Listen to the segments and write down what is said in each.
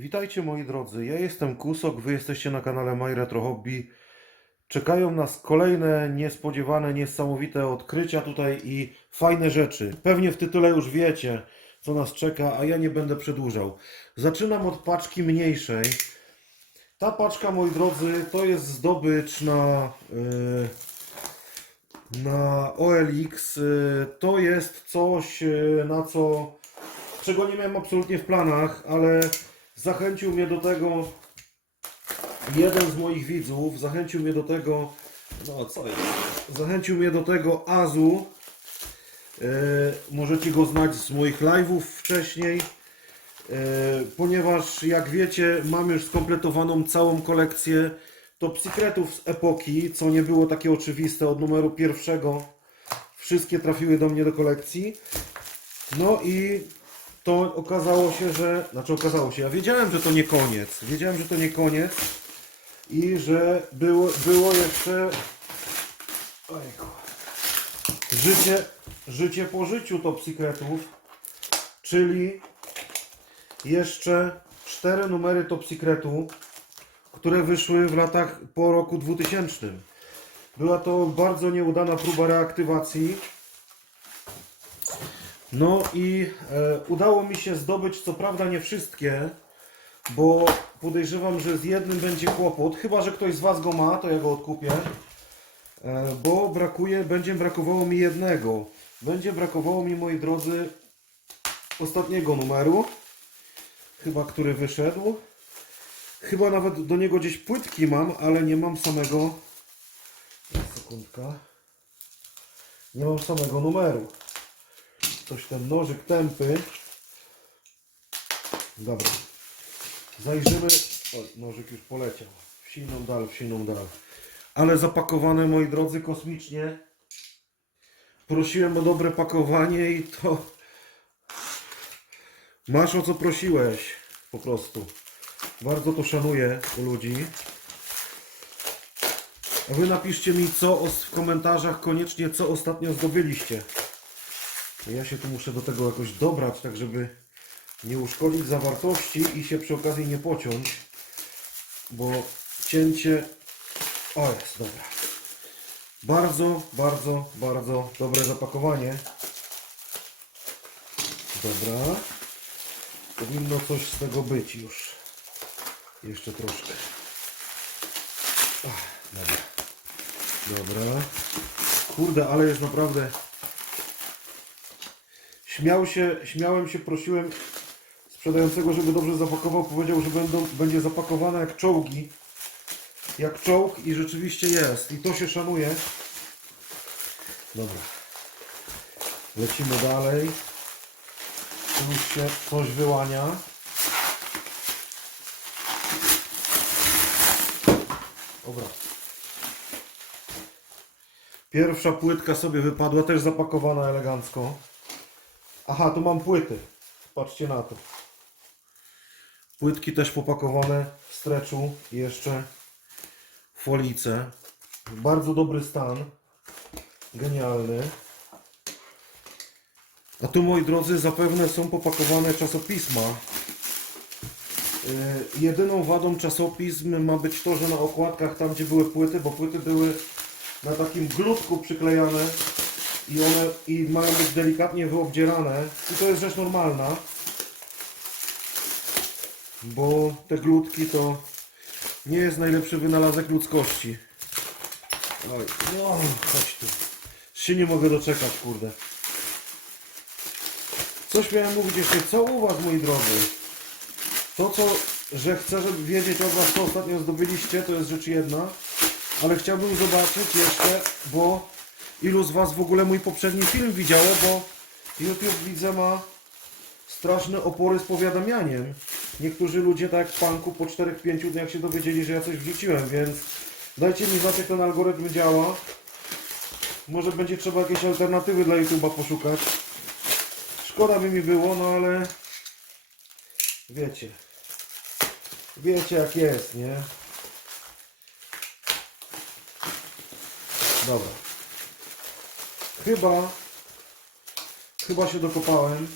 Witajcie moi drodzy, ja jestem Kusok, wy jesteście na kanale My Retro Hobby. Czekają nas kolejne niespodziewane, niesamowite odkrycia tutaj i fajne rzeczy. Pewnie w tytule już wiecie, co nas czeka, a ja nie będę przedłużał. Zaczynam od paczki mniejszej. Ta paczka, moi drodzy, to jest zdobycz na, yy, na OLX. Yy, to jest coś, yy, na co, czego nie miałem absolutnie w planach, ale zachęcił mnie do tego jeden z moich widzów, zachęcił mnie do tego, no co jest, zachęcił mnie do tego Azu. Yy, możecie go znać z moich live'ów wcześniej. E, ponieważ jak wiecie mam już skompletowaną całą kolekcję top secretów z epoki, co nie było takie oczywiste od numeru pierwszego. Wszystkie trafiły do mnie do kolekcji. No i to okazało się, że... Znaczy okazało się, ja wiedziałem, że to nie koniec. Wiedziałem, że to nie koniec i że było, było jeszcze... Ojku. Życie, życie po życiu top secretów, czyli jeszcze cztery numery Top Secretu, które wyszły w latach po roku 2000. Była to bardzo nieudana próba reaktywacji. No i e, udało mi się zdobyć, co prawda nie wszystkie, bo podejrzewam, że z jednym będzie kłopot. Chyba, że ktoś z Was go ma, to ja go odkupię. E, bo brakuje, będzie brakowało mi jednego. Będzie brakowało mi, moi drodzy, ostatniego numeru chyba który wyszedł. Chyba nawet do niego gdzieś płytki mam, ale nie mam samego. Sekundka. Nie mam samego numeru. Coś ten nożyk tępy. Dobra. Zajrzymy. O, nożyk już poleciał. W silną dal, w silną dal. Ale zapakowane, moi drodzy, kosmicznie. Prosiłem o dobre pakowanie i to Masz o co prosiłeś, po prostu. Bardzo to szanuję u ludzi. A wy napiszcie mi co w komentarzach koniecznie, co ostatnio zdobyliście. Ja się tu muszę do tego jakoś dobrać, tak żeby nie uszkodzić zawartości i się przy okazji nie pociąć. Bo cięcie... O jest, dobra. Bardzo, bardzo, bardzo dobre zapakowanie. Dobra. Powinno coś z tego być już. Jeszcze troszkę. Ach, dobra. Dobra. Kurde, ale jest naprawdę... Śmiał się, śmiałem się, prosiłem sprzedającego, żeby dobrze zapakował. Powiedział, że będą, będzie zapakowane jak czołgi. Jak czołg i rzeczywiście jest. I to się szanuje. Dobra. Lecimy dalej. Tu już się coś wyłania. Dobra. Pierwsza płytka sobie wypadła, też zapakowana elegancko. Aha, tu mam płyty. Patrzcie na to. Płytki też popakowane w streczu i jeszcze folice. Bardzo dobry stan. Genialny. A tu, moi drodzy, zapewne są popakowane czasopisma. Yy, jedyną wadą czasopism ma być to, że na okładkach, tam gdzie były płyty, bo płyty były na takim glutku przyklejane i one i mają być delikatnie wyobdzierane. I to jest rzecz normalna, bo te glutki to nie jest najlepszy wynalazek ludzkości. Oj, no, chodź tu. Się nie mogę doczekać, kurde. Coś miałem mówić jeszcze, co u Was, moi drodzy? To, co, że chcę żeby wiedzieć od Was, co ostatnio zdobyliście, to jest rzecz jedna, ale chciałbym zobaczyć jeszcze, bo ilu z Was w ogóle mój poprzedni film widziało, bo YouTube widzę ma straszne opory z powiadamianiem. Niektórzy ludzie, tak w Panku, po 4-5 dniach się dowiedzieli, że ja coś wrzuciłem, więc dajcie mi znać, jak ten algorytm działa. Może będzie trzeba jakieś alternatywy dla YouTube'a poszukać. Szkoda by mi było, no ale wiecie. Wiecie jak jest, nie? Dobra. Chyba chyba się dokopałem.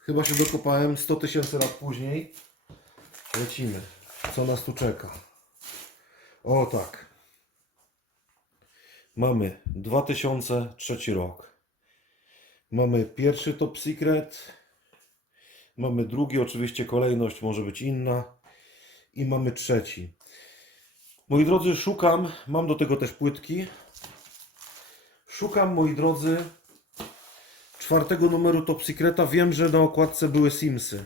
Chyba się dokopałem 100 tysięcy lat później. Lecimy. Co nas tu czeka? O tak. Mamy 2003 rok. Mamy pierwszy top secret. Mamy drugi, oczywiście kolejność może być inna. I mamy trzeci. Moi drodzy, szukam, mam do tego też płytki. Szukam, moi drodzy, czwartego numeru Top Secreta. Wiem, że na okładce były Simsy.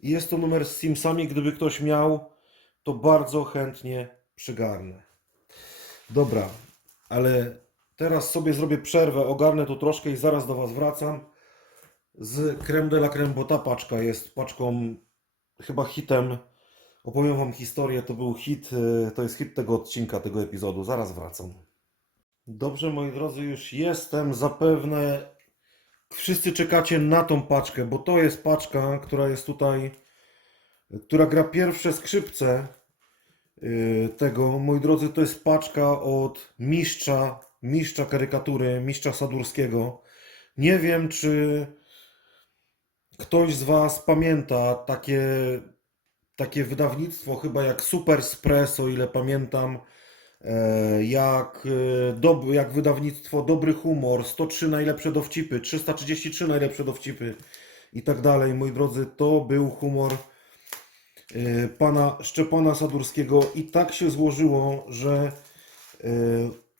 Jest to numer z Simsami. Gdyby ktoś miał, to bardzo chętnie przygarnę. Dobra, ale teraz sobie zrobię przerwę, ogarnę to troszkę i zaraz do Was wracam z creme de la creme, bo ta paczka jest paczką chyba hitem. Opowiem Wam historię, to był hit, y, to jest hit tego odcinka, tego epizodu. Zaraz wracam. Dobrze, moi drodzy, już jestem. Zapewne wszyscy czekacie na tą paczkę, bo to jest paczka, która jest tutaj, która gra pierwsze skrzypce y, tego. Moi drodzy, to jest paczka od mistrza, mistrza karykatury, mistrza Sadurskiego. Nie wiem, czy ktoś z Was pamięta takie, takie wydawnictwo, chyba jak Super Spress, o ile pamiętam, e, jak, e, dob, jak wydawnictwo Dobry Humor, 103 najlepsze dowcipy, 333 najlepsze dowcipy i tak dalej. Moi drodzy, to był humor e, pana Szczepana Sadurskiego i tak się złożyło, że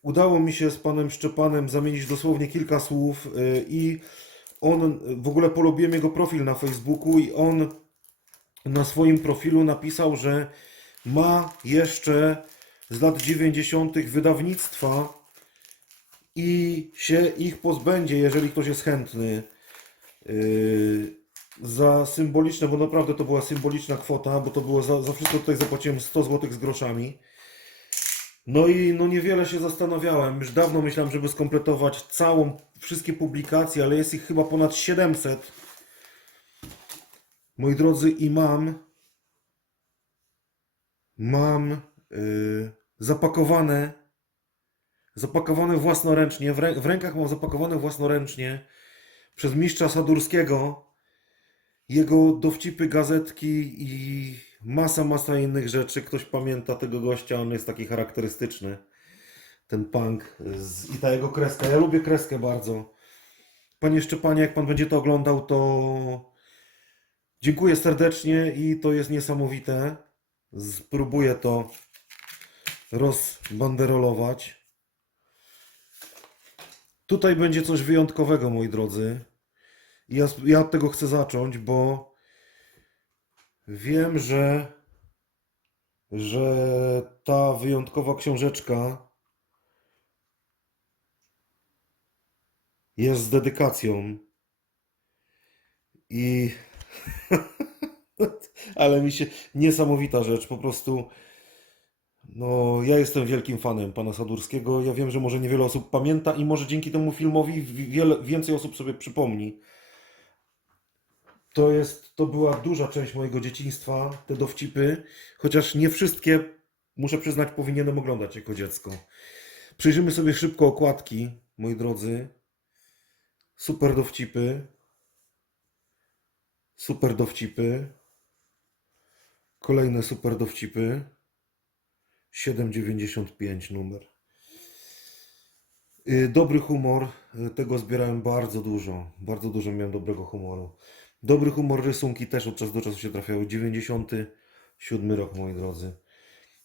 udało mi się z panem Szczepanem zamienić dosłownie kilka słów i on, w ogóle polubiłem jego profil na Facebooku i on na swoim profilu napisał, że ma jeszcze z lat 90. wydawnictwa i się ich pozbędzie, jeżeli ktoś jest chętny. Yy, za symboliczne, bo naprawdę to była symboliczna kwota, bo to było za, za wszystko tutaj zapłaciłem 100 zł z groszami. No i no niewiele się zastanawiałem. Już dawno myślałem, żeby skompletować całą, wszystkie publikacje, ale jest ich chyba ponad 700. Moi drodzy, i mam, mam yy, zapakowane, zapakowane własnoręcznie, w, rę, w rękach mam zapakowane własnoręcznie przez mistrza Sadurskiego jego dowcipy, gazetki i masa, masa innych rzeczy. Ktoś pamięta tego gościa, on jest taki charakterystyczny. Ten punk z, i ta jego kreska. Ja lubię kreskę bardzo. Panie Szczepanie, jak pan będzie to oglądał, to dziękuję serdecznie i to jest niesamowite. Spróbuję to rozbanderolować. Tutaj będzie coś wyjątkowego, moi drodzy. Ja, ja od tego chcę zacząć, bo wiem, że, że ta wyjątkowa książeczka jest z dedykacją. I ale mi się niesamowita rzecz, po prostu no ja jestem wielkim fanem pana Sadurskiego. Ja wiem, że może niewiele osób pamięta i może dzięki temu filmowi wi- wiele, więcej osób sobie przypomni. To jest, to była duża część mojego dzieciństwa, te dowcipy, chociaż nie wszystkie, muszę przyznać, powinienem oglądać jako dziecko. Przyjrzymy sobie szybko okładki, moi drodzy. Super dowcipy. Super dowcipy. Kolejne super dowcipy. 7,95 numer. Y, Dobry humor, y, tego zbierałem bardzo dużo. Bardzo dużo miałem dobrego humoru. Dobry humor, rysunki też od czasu do czasu się trafiały. 97 rok, moi drodzy.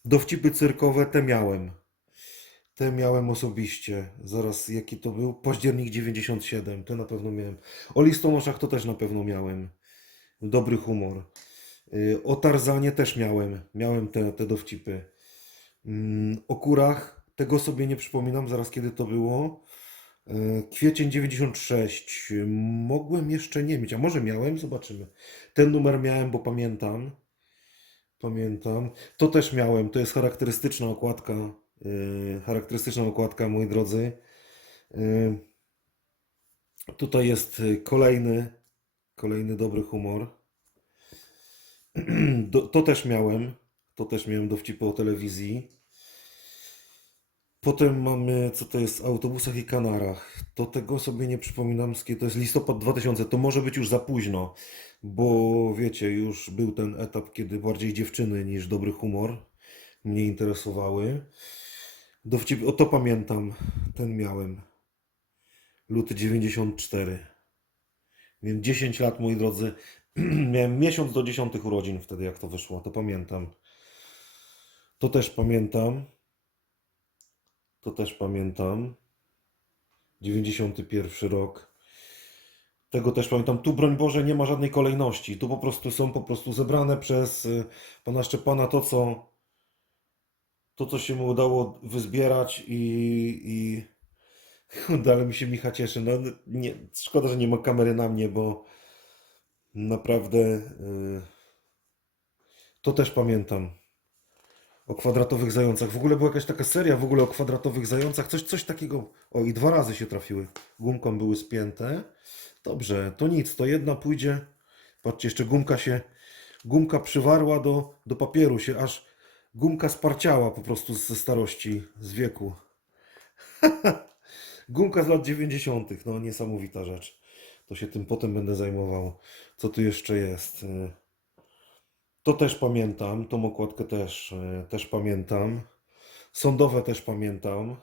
Dowcipy cyrkowe te miałem. Te miałem osobiście. Zaraz, jaki to był? Październik 97, te na pewno miałem. O listonoszach to też na pewno miałem. Dobry humor. Y, O Tarzanie też miałem. Miałem te, te dowcipy. Mm, O kurach tego sobie nie przypominam, zaraz kiedy to było. E, Kwiecień 96. Mogłem jeszcze nie mieć, a może miałem? Zobaczymy. Ten numer miałem, bo pamiętam. Pamiętam. To też miałem. To jest charakterystyczna okładka. e, Charakterystyczna okładka, moi drodzy. Tutaj jest kolejny, kolejny dobry humor. Do- To też miałem. To też miałem dowcipy o telewizji. Potem mamy, co to jest, autobusach i kanarach. To tego sobie nie przypominam, to jest listopad 2000. To może być już za późno, bo wiecie, już był ten etap, kiedy bardziej dziewczyny niż dobry humor mnie interesowały. Dowcip, o to pamiętam, ten miałem. Luty 94. Miałem 10 lat, moi drodzy. Miałem miesiąc do dziesiątych urodzin wtedy, jak to wyszło. To pamiętam. To też pamiętam. To też pamiętam. 91 rok. Tego też pamiętam. Tu, broń Boże, nie ma żadnej kolejności. Tu po prostu są po prostu zebrane przez y, pana Szczepana to, co to, co się mu udało wyzbierać i, i ale mi się Micha cieszy. No, nie, szkoda, że nie ma kamery na mnie, bo naprawdę y, to też pamiętam. O kwadratowych zającach. W ogóle była jakaś taka seria w ogóle o kwadratowych zającach. Coś, coś takiego. O, i dwa razy się trafiły. Gumką były spięte. Dobrze, to nic, to jedna pójdzie. Patrzcie, jeszcze gumka się, gumka przywarła do, do papieru się, aż gumka sparciała po prostu ze starości, z wieku. Gumka z lat 90. No niesamowita rzecz. To się tym potem będę zajmował. Co tu jeszcze jest? Y, To też pamiętam. Tą okładkę też, y, też pamiętam. Sądowe też pamiętam.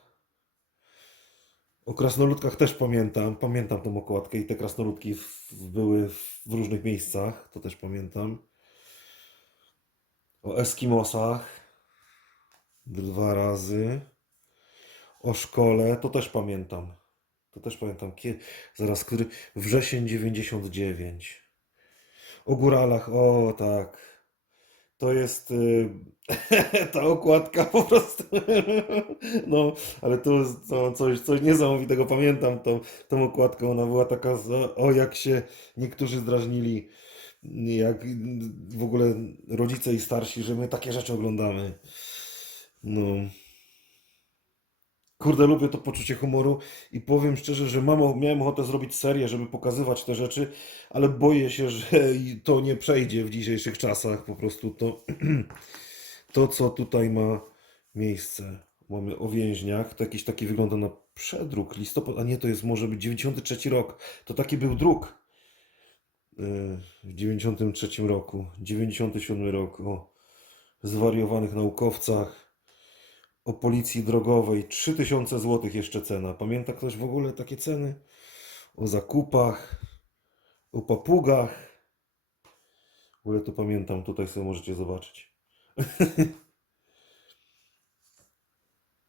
O krasnoludkach też pamiętam. Pamiętam tą okładkę i te krasnoludki w, były w różnych miejscach. To też pamiętam. O Eskimosach. Dwa razy. O szkole. To też pamiętam. To też pamiętam. Kie... Zaraz, który? Wrzesień 99. O góralach. O tak. To jest y, ta okładka po prostu. No, ale to jest to coś, coś niesamowitego. Pamiętam tą, tą okładkę. Ona była taka, o jak się niektórzy zdrażnili, jak w ogóle rodzice i starsi, że my takie rzeczy oglądamy. No. Kurde, lubię to poczucie humoru i powiem szczerze, że mam, miałem ochotę zrobić serię, żeby pokazywać te rzeczy, ale boję się, że to nie przejdzie w dzisiejszych czasach. Po prostu to, to co tutaj ma miejsce. Mamy o więźniach, to jakiś taki wygląda na przedruk, listopad, a nie, to jest może być 93 rok. To taki był druk yy, w 93 roku, 97 rok o zwariowanych naukowcach o policji drogowej 3000 zł jeszcze cena. Pamięta ktoś w ogóle takie ceny? O zakupach, o papugach. W ogóle to pamiętam, tutaj sobie możecie zobaczyć.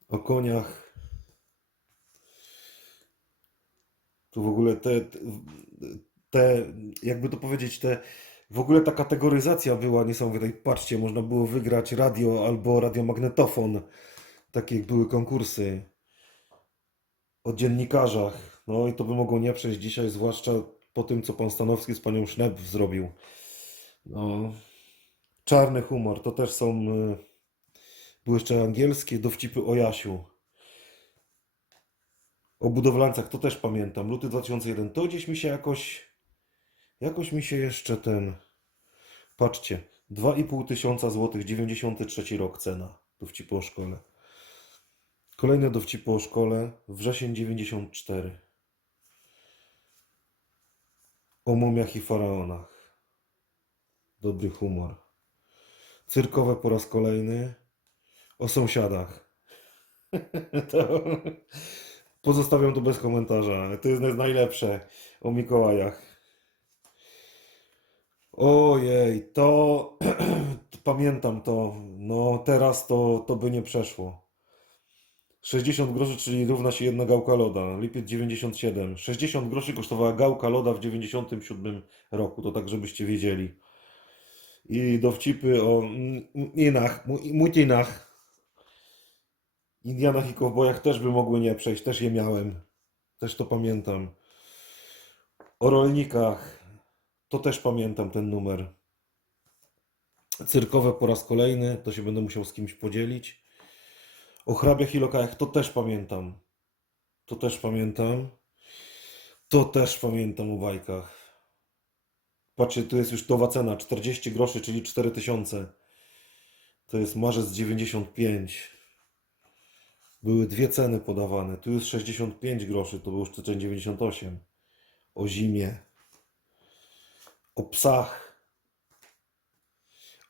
o koniach. Tu w ogóle te, te, jakby to powiedzieć, te, w ogóle ta kategoryzacja była niesamowita. Patrzcie, można było wygrać radio albo radiomagnetofon. Takie jak były konkursy o dziennikarzach. No i to by mogło nie przejść dzisiaj, zwłaszcza po tym, co pan Stanowski z panią Sznep zrobił. No, czarny humor, to też są, y, były jeszcze angielskie dowcipy o Jasiu. O budowlańcach to też pamiętam. Luty 2001. To gdzieś mi się jakoś, jakoś mi się jeszcze ten, patrzcie, 2,5 tysiąca złotych, 93 rok cena dowcipu o szkole. Kolejne dowcipy o szkole, wrzesień 94. O mumiach i faraonach. Dobry humor. Cyrkowe po raz kolejny. O sąsiadach. To... Pozostawiam to bez komentarza. To jest najlepsze. O Mikołajach. Ojej, to pamiętam to. No teraz to, to by nie przeszło. 60 groszy, czyli równa się jedna gałka loda. Lipiec 97. 60 groszy kosztowała gałka loda w 97 roku. To tak, żebyście wiedzieli. I dowcipy o inach, mu- mutinach, Indianach i kowbojach też by mogły nie przejść. Też je miałem. Też to pamiętam. O rolnikach. To też pamiętam ten numer. Cyrkowe po raz kolejny. To się będę musiał z kimś podzielić. O hrabiach i lokajach to też pamiętam. To też pamiętam. To też pamiętam o bajkach. Patrzcie, tu jest już nowa cena. 40 groszy, czyli 4000. To jest marzec 95. były dwie ceny podawane. Tu jest 65 groszy, to był szczeczeń 98. O zimie, o psach,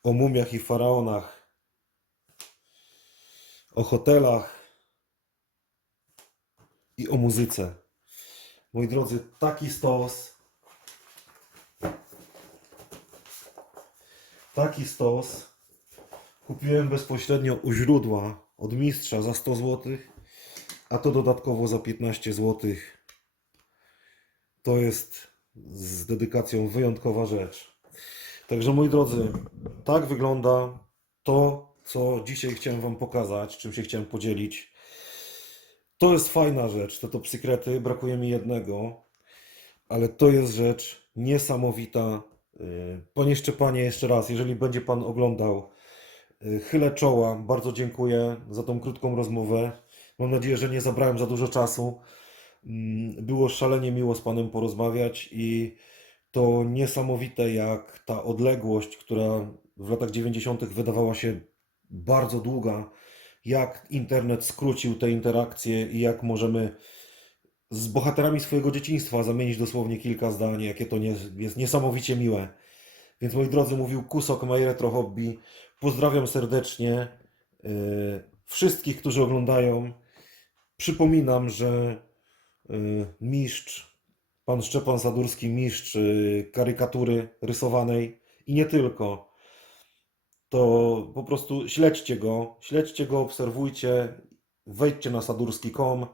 o mumiach i faraonach, o hotelach i o muzyce. Moi drodzy, taki stos, taki stos kupiłem bezpośrednio u źródła od mistrza za 100 zł, a to dodatkowo za 15 zł. To jest z dedykacją wyjątkowa rzecz. Także moi drodzy, tak wygląda to, co dzisiaj chciałem Wam pokazać, czym się chciałem podzielić. To jest fajna rzecz, to to psykrety, brakuje mi jednego, ale to jest rzecz niesamowita. Yy, Panie Szczepanie, jeszcze raz, jeżeli będzie Pan oglądał, yy, chylę czoła, bardzo dziękuję za tą krótką rozmowę. Mam nadzieję, że nie zabrałem za dużo czasu. Mm, Było szalenie miło z Panem porozmawiać i to niesamowite, jak ta odległość, która w latach 90. wydawała się bardzo długa, jak internet skrócił te interakcje i jak możemy z bohaterami swojego dzieciństwa zamienić dosłownie kilka zdań, jakie to nie, jest niesamowicie miłe. Więc moi drodzy, mówił Kusok My Retro Hobby. Pozdrawiam serdecznie yy, wszystkich, którzy oglądają. Przypominam, że yy, mistrz, pan Szczepan Sadurski, mistrz yy, karykatury rysowanej i nie tylko, to po prostu śledźcie go, śledźcie go, obserwujcie, wejdźcie na sadurski.com.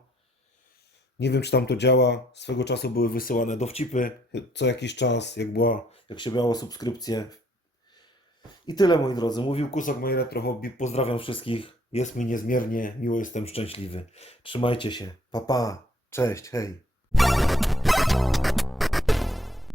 Nie wiem, czy tam to działa. Swego czasu były wysyłane dowcipy co jakiś czas, jak była, jak się miało subskrypcję. I tyle, moi drodzy. Mówił Kusok mojej retro hobby. Pozdrawiam wszystkich. Jest mi niezmiernie miło, jestem szczęśliwy. Trzymajcie się. Pa, pa. Cześć, hej.